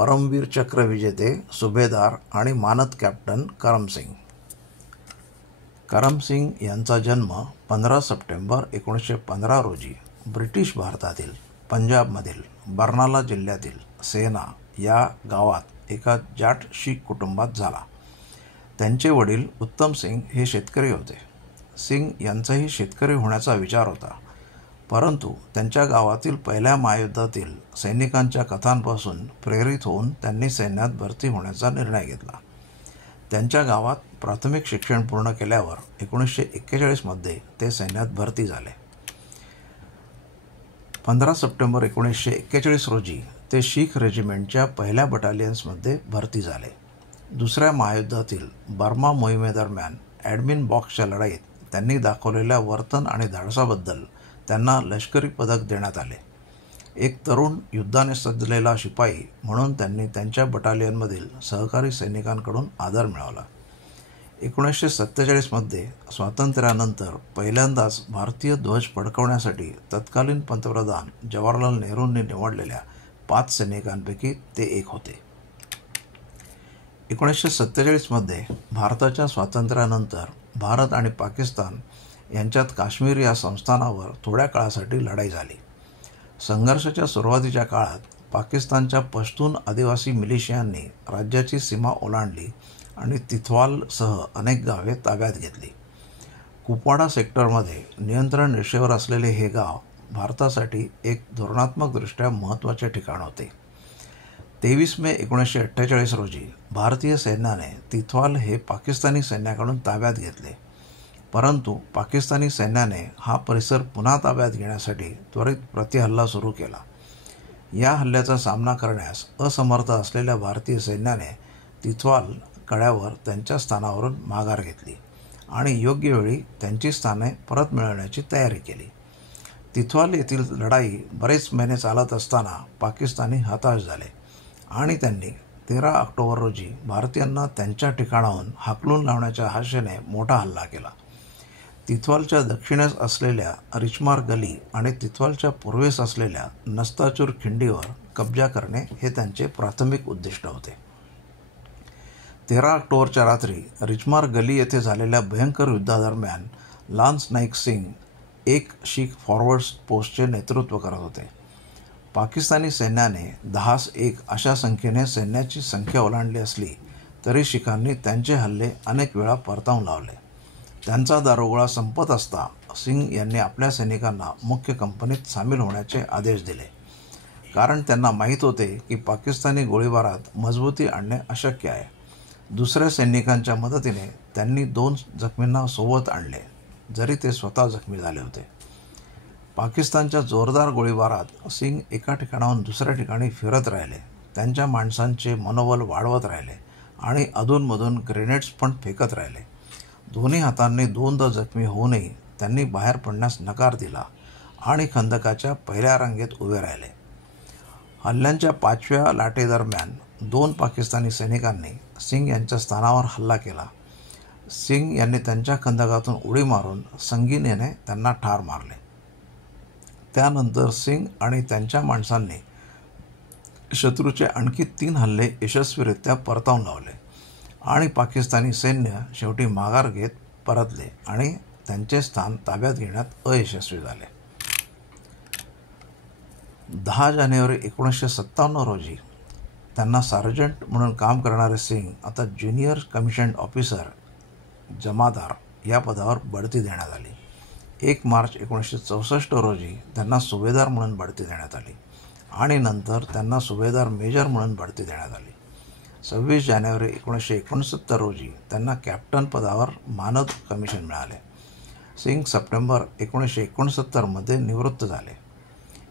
परमवीर चक्र विजेते सुभेदार आणि मानद कॅप्टन करमसिंग. करमसिंग यांचा जन्म 15 सप्टेंबर 1915 रोजी ब्रिटिश भारतातील पंजाबमधील बर्नाला जिल्ह्यातील सेना या गावात एका जाट शीख कुटुंबात झाला. त्यांचे वडील उत्तम सिंग हे शेतकरी होते. सिंग यांचाही शेतकरी होण्याचा विचार होता, परंतु त्यांच्या गावातील पहिल्या महायुद्धातील सैनिकांच्या कथांपासून प्रेरित होऊन त्यांनी सैन्यात भरती होण्याचा निर्णय घेतला. त्यांच्या गावात प्राथमिक शिक्षण पूर्ण केल्यावर 1941 मध्ये ते सैन्यात भरती झाले. 15 सप्टेंबर 1941 रोजी ते शीख रेजिमेंटच्या पहिल्या बटालियन्समध्ये भरती झाले. दुसऱ्या महायुद्धातील बर्मा मोहिमेदरम्यान ॲडमिन बॉक्सच्या लढाईत त्यांनी दाखवलेल्या वर्तन आणि धाडसाबद्दल त्यांना लष्करी पदक देण्यात आले. एक तरुण युद्धाने सजलेला शिपाई म्हणून त्यांनी त्यांच्या बटालियनमधील सहकारी सैनिकांकडून आदर मिळवला. 1947 मध्ये स्वातंत्र्यानंतर पहिल्यांदाच भारतीय ध्वज फडकवण्यासाठी तत्कालीन पंतप्रधान जवाहरलाल नेहरूंनी निवडलेल्या 5 सैनिकांपैकी ते एक होते. 1947 मध्ये भारताच्या स्वातंत्र्यानंतर भारत आणि पाकिस्तान यांच्यात काश्मीर या संस्थानावर थोड्या काळासाठी लढाई झाली. संघर्षाच्या सुरुवातीच्या काळात पाकिस्तानच्या पश्तून आदिवासी मिलिशियांनी राज्याची सीमा ओलांडली आणि तिथवालसह अनेक गावे ताब्यात घेतली. कुपवाडा सेक्टरमध्ये नियंत्रण रेषेवर असलेले हे गाव भारतासाठी एक धोरणात्मकदृष्ट्या महत्त्वाचे ठिकाण होते. 23 मे 1948 रोजी भारतीय सैन्याने तिथवाल हे पाकिस्तानी सैन्याकडून ताब्यात घेतले, परंतु पाकिस्तानी सैन्याने हा परिसर पुन्हा ताब्यात घेण्यासाठी त्वरित प्रतिहल्ला सुरू केला. या हल्ल्याचा सामना करण्यास असमर्थ असलेल्या भारतीय सैन्याने तिथवाल कड्यावर त्यांच्या स्थानावरून माघार घेतली आणि योग्य वेळी त्यांची स्थाने परत मिळवण्याची तयारी केली. तिथवाल येथील लढाई बरेच महिने चालत असताना पाकिस्तानी हताश झाले आणि त्यांनी 13 ऑक्टोबर रोजी भारतीयांना त्यांच्या ठिकाणाहून हाकलून लावण्याच्या आशेने मोठा हल्ला केला. तिथवालच्या दक्षिणेस असलेल्या रिचमार गली आणि तिथवालच्या पूर्वेस असलेल्या नस्ताचूर खिंडीवर कब्जा करणे हे त्यांचे प्राथमिक उद्दिष्ट होते. 13 ऑक्टोबरच्या रात्री रिचमार गली येथे झालेल्या भयंकर युद्धादरम्यान लान्स नाईक सिंग एक शीख फॉरवर्ड पोस्टचे नेतृत्व करत होते. पाकिस्तानी सैन्याने 10-1 अशा संख्येने सैन्याची संख्या ओलांडली असली तरी शिखांनी त्यांचे हल्ले अनेक वेळा परतावून लावले. त्यांचा दारुगोळा संपत असता सिंग यांनी आपल्या सैनिकांना मुख्य कंपनीत सामील होण्याचे आदेश दिले, कारण त्यांना माहीत होते की पाकिस्तानी गोळीबारात मजबूती आणणे अशक्य आहे. दुसऱ्या सैनिकांच्या मदतीने त्यांनी 2 जखमींना सोबत आणले, जरी ते स्वतः जखमी झाले होते. पाकिस्तानच्या जोरदार गोळीबारात सिंग एका ठिकाणाहून दुसऱ्या ठिकाणी फिरत राहिले, त्यांच्या माणसांचे मनोबल वाढवत राहिले आणि अधूनमधून ग्रेनेड्स पण फेकत राहिले. दोन्ही हातांनी 2दा जखमी होऊनही त्यांनी बाहेर पडण्यास नकार दिला आणि खंदकाच्या पहिल्या रांगेत उभे राहिले. हल्ल्यांच्या 5व्या लाटेदरम्यान 2 पाकिस्तानी सैनिकांनी सिंग यांच्या स्थानावर हल्ला केला. सिंग यांनी त्यांच्या खंदकातून उडी मारून संगीनेने त्यांना ठार मारले. त्यानंतर सिंग आणि त्यांच्या माणसांनी शत्रूचे आणखी 3 हल्ले यशस्वीरित्या परतावून लावले आणि पाकिस्तानी सैन्य शेवटी माघार घेत परतले आणि त्यांचे स्थान ताब्यात घेण्यात अयशस्वी झाले. 10 जानेवारी 1957 रोजी त्यांना सार्जंट म्हणून काम करणारे सिंग आता ज्युनियर कमिशन्ड ऑफिसर जमादार या पदावर बढती देण्यात आली. 1 मार्च 1964 रोजी त्यांना सुभेदार म्हणून बढती देण्यात आली आणि नंतर त्यांना सुभेदार मेजर म्हणून बढती देण्यात आली. 26 जानेवारी 1969 रोजी त्यांना कॅप्टन पदावर मानद कमिशन मिळाले. सिंग सप्टेंबर 1969 मध्ये निवृत्त झाले.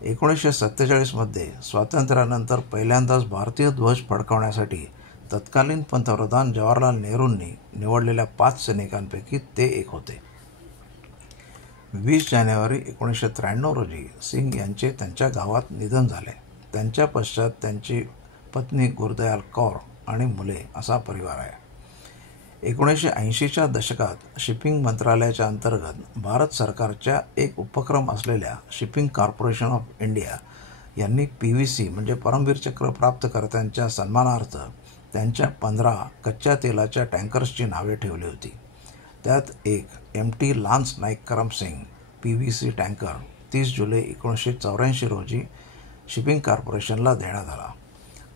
1947 मध्ये स्वातंत्र्यानंतर पहिल्यांदाच भारतीय ध्वज फडकवण्यासाठी तत्कालीन पंतप्रधान जवाहरलाल नेहरूंनी निवडलेल्या 5 सैनिकांपैकी ते एक होते. 20 जानेवारी 1993 रोजी सिंग यांचे त्यांच्या गावात निधन झाले. त्यांच्या पश्चात त्यांची पत्नी गुरदयाल कौर आणि मुले असा परिवार आहे. 1980च्या दशकात शिपिंग मंत्रालयाच्या अंतर्गत भारत सरकारच्या एक उपक्रम असलेल्या शिपिंग कॉर्पोरेशन ऑफ इंडिया यांनी PVC म्हणजे परमवीर चक्र प्राप्तकर्त्यांच्या सन्मानार्थ त्यांच्या 15 कच्च्या तेलाच्या टँकर्सची नावे ठेवली होती. त्यात एक MT lance Naik Karam Singh PVC tanker 30 जुलै 1984 रोजी शिपिंग कॉर्पोरेशनला देण्यात आला.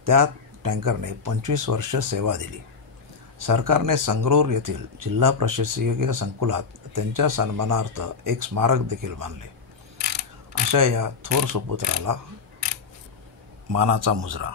त्या टँकरने 25 वर्ष सेवा दिली. सरकारने संगरूर येथील जिल्हा प्रशासकीय संकुलात त्यांच्या सन्मानार्थ एक स्मारक देखील बांधले. अशा या थोर सुपुत्राला मानाचा मुजरा.